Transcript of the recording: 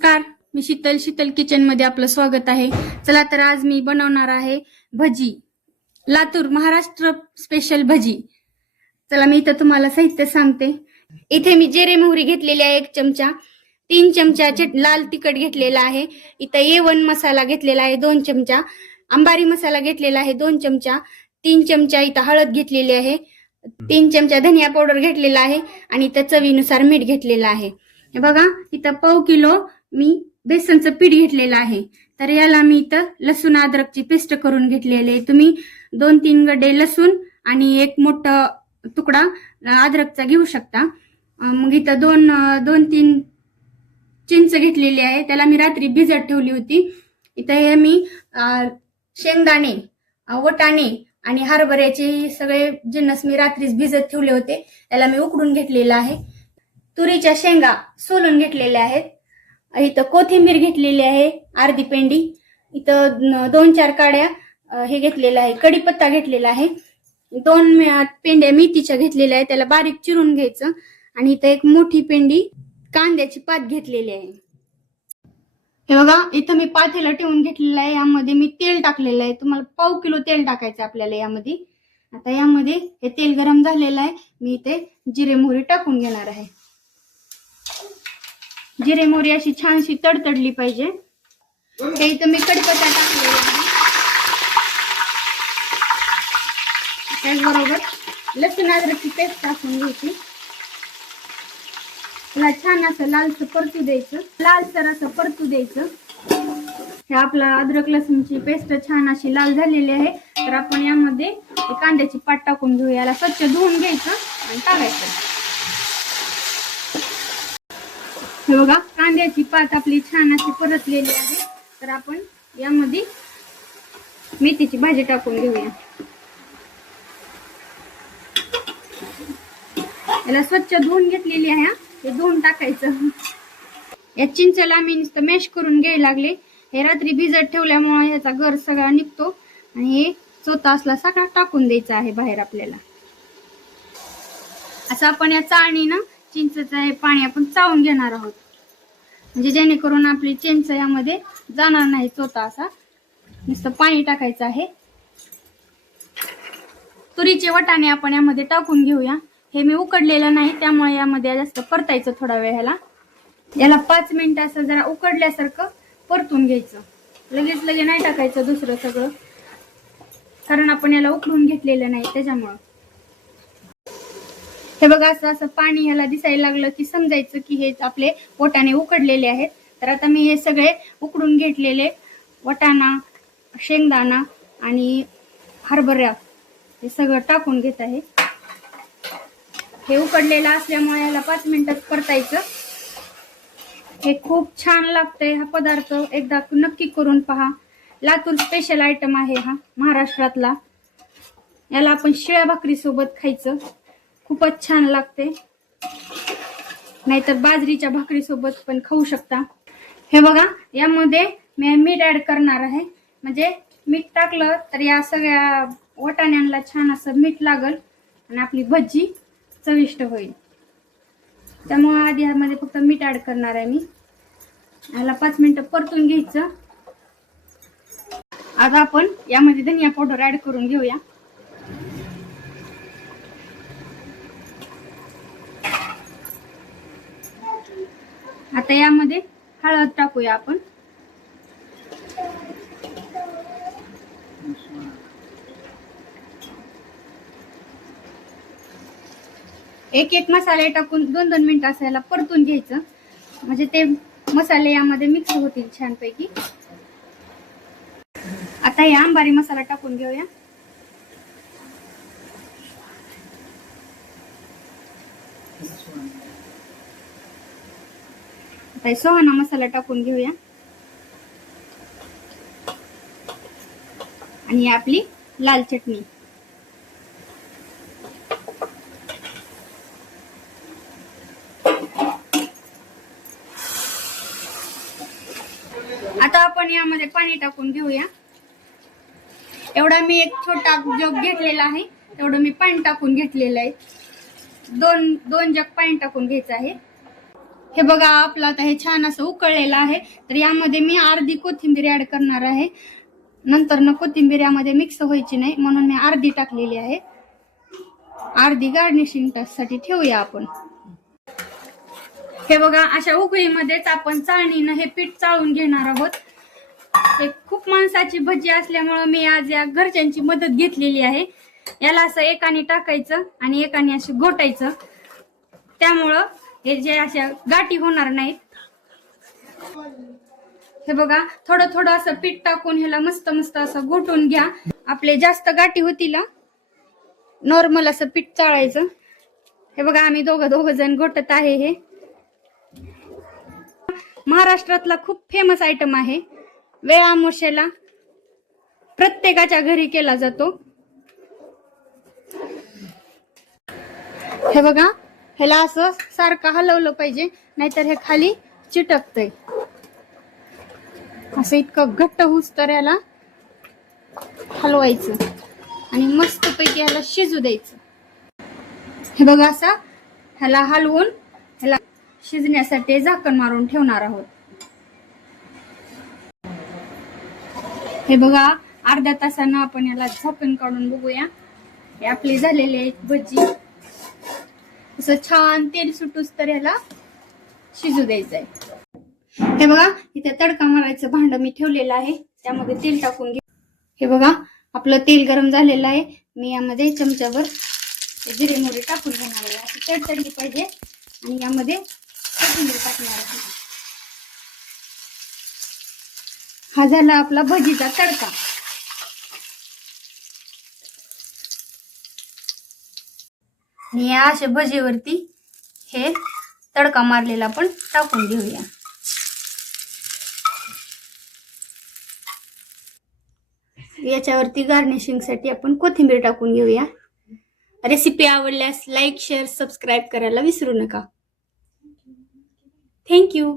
नमस्कार, मी शीतल किचन मध्ये आपलं स्वागत आहे। चला तर आज मी बनवणार आहे भजी, लातूर महाराष्ट्र स्पेशल भजी। चला मी इथं तुम्हाला साहित्य सांगते। इथे मी जिरे मोहरी घेतलेली आहे 1 चमचा, 3 चमचा लाल तिखट घेतलेला आहे, इथं A1 मसाला घेतलेला आहे 2 चमचा, अंबारी मसाला घेतलेला आहे 2 चमचा, 3 चमचा इथं हळद घेतलेली आहे, 3 चमचा धनिया पावडर घेतलेला आहे आणि इथं चवीनुसार मीठ घेतलेलं आहे। हे बघा इथं पाव किलो मी बेसनचं पीठ घेतलेलं आहे। तर याला मी इथं लसूण अद्रकची पेस्ट करून घेतलेली आहे। तुम्ही 2-3 गड्डे लसूण आणि 1 मोठा तुकडा अद्रकचा घेऊ शकता। मग इथं 2-3 चिंच घेतलेली आहे, त्याला मी रात्री भिजत ठेवली होती। इथं हे मी शेंगदाणे, वटाणे आणि हरभऱ्याचे सगळे जिन्नस मी रात्रीच भिजत ठेवले होते, त्याला मी उकडून घेतलेला आहे। तुरीच्या शेंगा सोलून घेतलेल्या आहेत। इथं कोथिंबीर घेतलेली आहे अर्धी पेंडी, इथं 2-4 काड्या हे घेतलेलं आहे, कढीपत्ता घेतलेला आहे, 2 पेंड्या मेथीच्या घेतलेल्या आहे, त्याला बारीक चिरून घ्यायचं आणि इथं 1 मोठी पेंडी कांद्याची पात घेतलेली आहे। हे बघा इथं मी पातेलं ठेवून घेतलेलं आहे, यामध्ये मी तेल टाकलेलं आहे। तुम्हाला पाव किलो तेल टाकायचं आपल्याला यामध्ये। आता यामध्ये हे तेल गरम झालेलं आहे, मी इथे जिरे मोहरी टाकून घेणार आहे। जिरे मोहरी अशी छानशी तडतडली पाहिजे। हे इथं मी कढीपत्ता टाकलेला आहे, त्याचबरोबर लसूण अद्रकची पेस्ट टाकून घ्यायची। त्याला छान असं लालसर परतू द्यायचं, लालसर असं परतू द्यायचं। हे आपला अद्रक लसूणची पेस्ट छान अशी लाल झालेली आहे, तर आपण यामध्ये कांद्याची पात टाकून घेऊ। याला स्वच्छ धुवून घ्यायचं आणि टाकायचं। हे बघा कांद्याची पात आपली छान अशी परतलेली आहे, तर आपण यामध्ये मेथीची भाजी टाकून घेऊया। याला स्वच्छ धुवून घेतलेली आहे, हे धुवून टाकायचं। या चिंचला मी नुसतं मॅश करून घ्यायला लागले, हे रात्री भिजत ठेवल्यामुळे याचा गर सगळा निघतो आणि हे चोथा असला सगळा टाकून द्यायचा आहे बाहेर आपल्याला। असं आपण या चाळणीनं चिंचेचं हे पाणी आपण चावून घेणार आहोत, म्हणजे जेणेकरून आपली चिंच यामध्ये जाणार नाही चोथा असा। नुसतं पाणी टाकायचं आहे। तुरीचे वटाणे आपण यामध्ये टाकून घेऊया। हे मी उकडलेलं नाही, त्यामुळे यामध्ये जास्त परतायचं थोडा वेळ। याला 5 मिनिटं असं जरा उकडल्यासारखं परतून घ्यायचं, लगेच नाही टाकायचं दुसरं सगळं, कारण आपण याला उकडून घेतलेलं नाही त्याच्यामुळं। हे बघा असं असं पाणी ह्याला दिसायला लागलं की समजायचं की हे आपले वटाणे उकडलेले आहेत। तर आता मी हे सगळे उकडून घेतलेले वटाणा, शेंगदाणा आणि हरभरा हे सगळं टाकून घेत आहे। हे उकडलेलं असल्यामुळे याला 5 मिनिटात परतायचं। हे खूप छान लागतंय हा पदार्थ, एकदा नक्की करून पहा। लातूर स्पेशल आयटम आहे हा महाराष्ट्रातला। याला आपण शिळ्या भाकरी सोबत खायचं, खूपच छान लागते, नाहीतर बाजरीच्या भाकरी सोबत पण खाऊ शकता। हे बघा यामध्ये मी मीठ ऍड करणार आहे, म्हणजे मीठ टाकलं तर या सगळ्या वटाण्यांना छान असं मीठ लागल आणि आपली भजी चविष्ट होईल। त्यामुळे आधी यामध्ये फक्त मीठ ऍड करणार आहे मी। याला 5 मिनिटं परतून घ्यायचं। आता आपण यामध्ये धनिया पावडर ऍड करून घेऊया। आता यामध्ये हळद टाकूया आपण। एक मसाले टाकून 2-2 मिनिटं असं याला परतून घ्यायचं, म्हणजे ते मसाले यामध्ये मिक्स होतील छानपैकी। आता या अंबारी मसाला टाकून घेऊया। आता सोहाना मसाला टाकून घेऊया आणि आपली लाल चटणी। आता आपण यामध्ये पाणी टाकून घेऊया। एवढा मी एक छोटा जग घेतलेला आहे, तेवढं मी पाणी टाकून घेतलेलं आहे। 2 जग पाणी टाकून घ्यायचं आहे। हे बघा आपलं आता हे छान असं उकळलेलं आहे. तर यामध्ये मी अर्धी कोथिंबीर ऍड करणार आहे. नंतर न कोथिंबीर यामध्ये मिक्स व्हायची नाही म्हणून मी अर्धी टाकलेली आहे. अर्धी गार्निशिंग साठी ठेवूया आपण. हे बघा अशा उकळीमध्येच आपण चाळणीनं हे पीठ चाळून घेणार आहोत. हे खूप माणसाची भजी असल्यामुळं मी आज या घरच्यांची मदत घेतलेली आहे. याला असं एकाने टाकायचं आणि एकाने असं घोटायचं, त्यामुळं हे जे अशा गाठी होणार नाहीत. हे बघा थोडं थोडं असं पीठ टाकून ह्याला मस्त मस्त असं घोटून घ्या. आपले जास्त गाठी होतील नॉर्मल असं पीठ चाळायचं. हे बघा आम्ही दोघ जण घोटत आहे. हे महाराष्ट्रातला खूप फेमस आयटम आहे. वेळ अमावस्येला प्रत्येकाच्या घरी केला जातो. हे बघा ह्याला असं सारखं हलवलं पाहिजे, नाहीतर हे खाली चिटकतंय. असं इतकं घट्ट होऊस तर याला हलवायचं आणि मस्त पैकी ह्याला शिजू द्यायचं. हे बघा असं ह्याला हलवून ह्याला शिजण्यासाठी झाकण मारून ठेवणार आहोत. हे बघा अर्ध्या तासानं आपण याला झाकण काढून बघूया. हे आपली झालेली आहे भजी. असं छान तेल सुटूस तर याला शिजू द्यायचंय. हे बघा इथे तडका मारायचं भांड मी ठेवलेलं आहे, त्यामध्ये तेल टाकून घे. हे बघा आपलं तेल गरम झालेलं आहे. मी यामध्ये चमच्याभर जिरे मोहरी टाकून घेणार आहे. अशी तडतडली पाहिजे आणि यामध्ये कोथिंबीर टाकणार आहे. हा झाला आपला भजीचा तडका. आणि या अशा भजीवरती हे तडका मारलेला पण टाकून घेऊया. याच्यावरती गार्निशिंग साठी आपण कोथिंबीर टाकून घेऊया. रेसिपी आवडल्यास लाईक, शेअर, सबस्क्राईब करायला विसरू नका. थँक्यू.